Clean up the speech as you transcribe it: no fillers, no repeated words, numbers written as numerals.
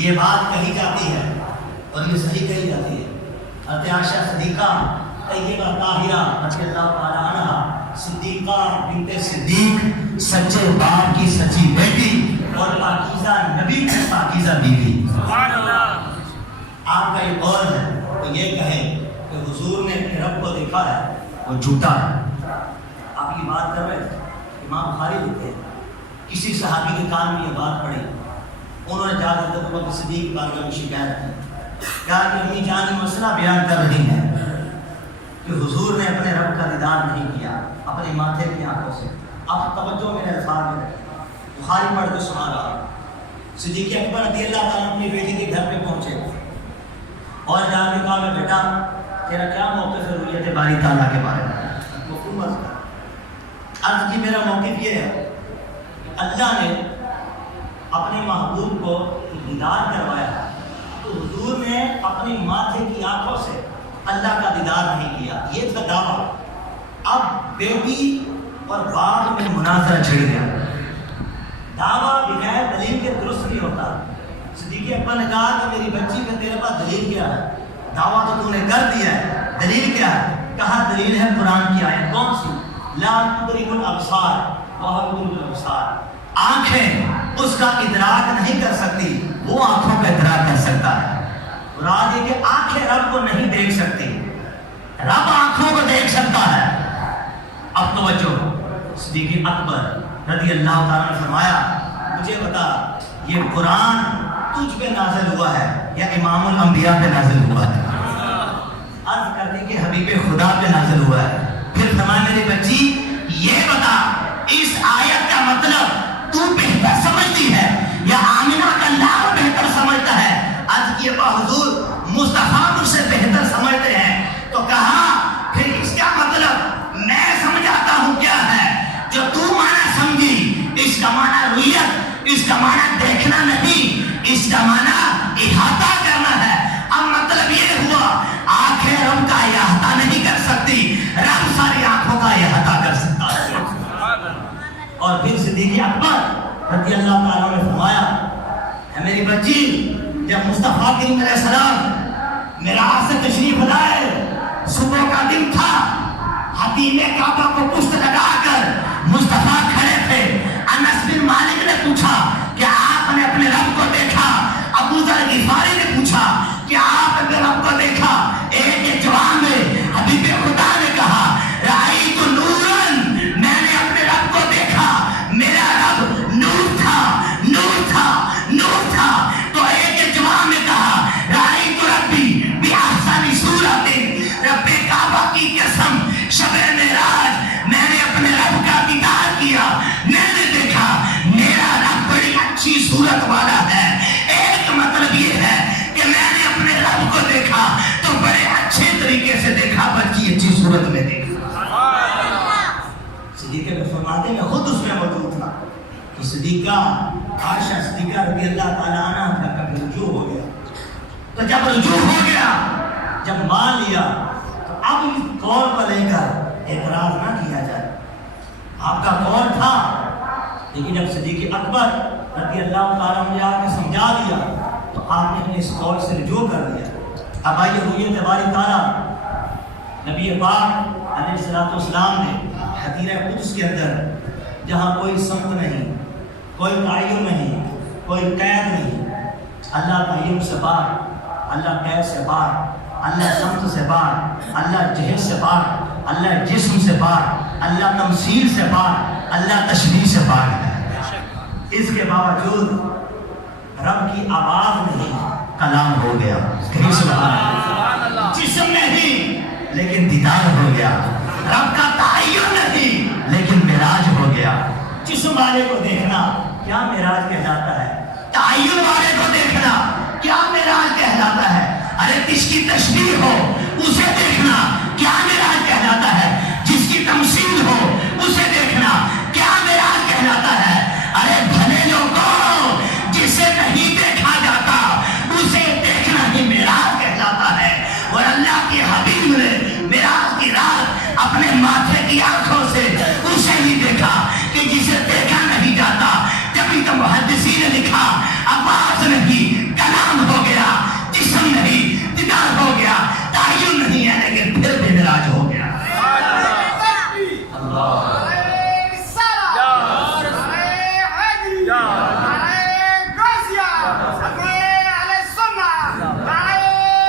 یہ بات کہی جاتی ہے اور یہ صحیح کہی جاتی ہے. حضرت عائشہ صدیقہ طیبہ طاہرہ رضی اللہ تعالی عنہا صدیقہ بنت صدیق سچے باپ کی سچی بیٹی اور پاکیزہ نبی کی پاکیزہ بیوی. سبحان اللہ. آپ کا یہ قول ہے وہ یہ کہے کہ حضور نے اپنے رب کو دیکھا ہے وہ جھوٹا ہے. آپ کی بات کر رہے ہیں. امام بخاری لکھتے ہیں کسی صحابی کے کان میں یہ بات پڑی, انہوں نے جا کر ابو بکر صدیق بارگاہ میں شکایت کی, کہا کہ امی جان یہ مسئلہ بیان کر رہی ہیں کہ حضور نے اپنے رب کا دیدار نہیں کیا اپنے ماتھے کی آنکھوں سے. اب توجہ میرے الفاظ میں, بخاری پڑھ کے سنا رہا. صدیق اکبر رضی اللہ تعالیٰ اپنی بیٹی کے گھر پہ پہنچے اور جا کے کہا میں بیٹا تیرا کیا موقف ہے رؤیت باری تعالیٰ کے بارے میں؟ حکومت عرض کی میرا موقف یہ ہے کہ اللہ نے اپنے محبوب کو دیدار کروایا تو حضور نے اپنی ماتھے کی آنکھوں سے اللہ کا دیدار نہیں کیا. یہ تھا دعویٰ. اب بیٹی اور باپ میں مناظرہ چھڑ گیا. دعویٰ بغیر دلیل کے درست نہیں ہوتا. صدیق اکبر نے کہا کہ میری بچی کا تیرے پاس دلیل کیا ہے؟ دعویٰ تو نے کر دیا ہے, دلیل کیا ہے؟ کہا دلیل ہے قرآن کی آیت. کون سی؟ لا تدرک الابصار وهو يدرك الابصار. آنکھیں اس کا ادراک نہیں کر سکتی, وہ آنکھوں کا ادراک کر سکتا ہے. مراد یہ کہ آنکھیں رب کو نہیں دیکھ سکتی, رب آنکھوں کو دیکھ سکتا ہے. اب توجہ, صدیق اکبر رضی اللہ تعالیٰ نے فرمایا مجھے بتا یہ قرآن تجھ پہ نازل ہوا ہے یا امام الانبیاء پہ نازل ہوا ہے؟ عرض کر دی کہ حبیب خدا پہ نازل ہوا ہے. پھر فرمایا میری بچی یہ بتا اس آیت کا مطلب تو بہتر سمجھتی ہے یا آمنہ کا لال بہتر سمجھتا ہے؟ عرض کیا حضور مصطفیٰ مجھ سے بہتر سمجھتے ہیں. تو کہا پھر اس کا مطلب میں سمجھاتا ہوں کیا ہے جو تو معنی سمجھی. اس کا معنی رؤیت, اس کا معنی دیکھنا نہیں, اس کا معنی احاطہ کرنا ہے. اب مطلب یہ ہوا آنکھیں رب کا احاطہ نہیں کر سکتی, رب ساری آنکھوں کا احاطہ کر سکتا ہے. اور پھر صدیق اکبر رضی اللہ تعالیٰ نے فرمایا اے میری بچی جب مصطفیٰ کریم علیہ السلام معراج سے تشریف لائے, صبح کا دن تھا, حتیم کعبہ کو پشت لگا کر مصطفیٰ کھڑے تھے. انس بن مالک نے پوچھا کہ آپ نے اپنے رب کو دیکھا؟ ابو ذر غفاری نے پوچھا کہ آپ نے رب کو دیکھا؟ ایک جواب میں حبیب خدا نے کہا رأیت نورا, میں نے اپنے رب کو دیکھا, میرا رب نور تھا, نور تھا, نور تھا. تو ایک جواب میں کہا رأیت ربی بأحسن صورت, رب کعبہ کی قسم شب معراج میں نے اپنے رب کا دیدار کیا, میں نے دیکھا میرا رب بڑی اچھی صورت والا ہے. ایک مطلب یہ ہے کہ میں نے اپنے رب کو دیکھا تو بڑے اچھے طریقے سے دیکھا, بلکہ اچھی صورت میں دیکھا. صدیقہ کے فرماتے میں خود اس میں موجود تھا. تو صدیقہ عائشہ صدیقہ رضی اللہ تعالیٰ عنہ کا کبھی رجوع ہو گیا. تو جب رجوع ہو گیا, جب مان لیا, تو اب اس قول کو لے کر اعتراض نہ کیا جائے. آپ کا قول تھا, لیکن جب صدیق اکبر رضی اللہ تعالیٰ عنہ نے آ کے سمجھا دیا تو آپ نے اپنے اس قول سے رجوع کر دیا. اب آئیے رؤیت باری تعالیٰ نبی پاک علیہ الصلوۃ والسلام نے حدیرہ قدس کے اندر جہاں کوئی سمت نہیں, کوئی تعین نہیں, کوئی قید نہیں, اللہ تعین سے بار, اللہ قید سے بار, اللہ سمت سے بار, اللہ جہد سے بار, اللہ جسم سے بار, اللہ تمثیل سے بار, اللہ تشبیہ سے بار ہے. اس کے باوجود رب کی آواز نہیں کلام ہو گیا. سبحان اللہ. جسم نہیں لیکن دیدار ہو گیا. رب کا تعین نہیں لیکن معراج ہو گیا. جسم والے کو دیکھنا کیا معراج کہلاتا ہے, تعین والے کو دیکھنا کیا معراج کہلاتا ہے. ارے جس کی تشبیہ ہو اسے دیکھنا کیا معراج کہلاتا ہے, جس کی تمثیل ہو اسے دیکھنا کیا معراج کہلاتا ہے.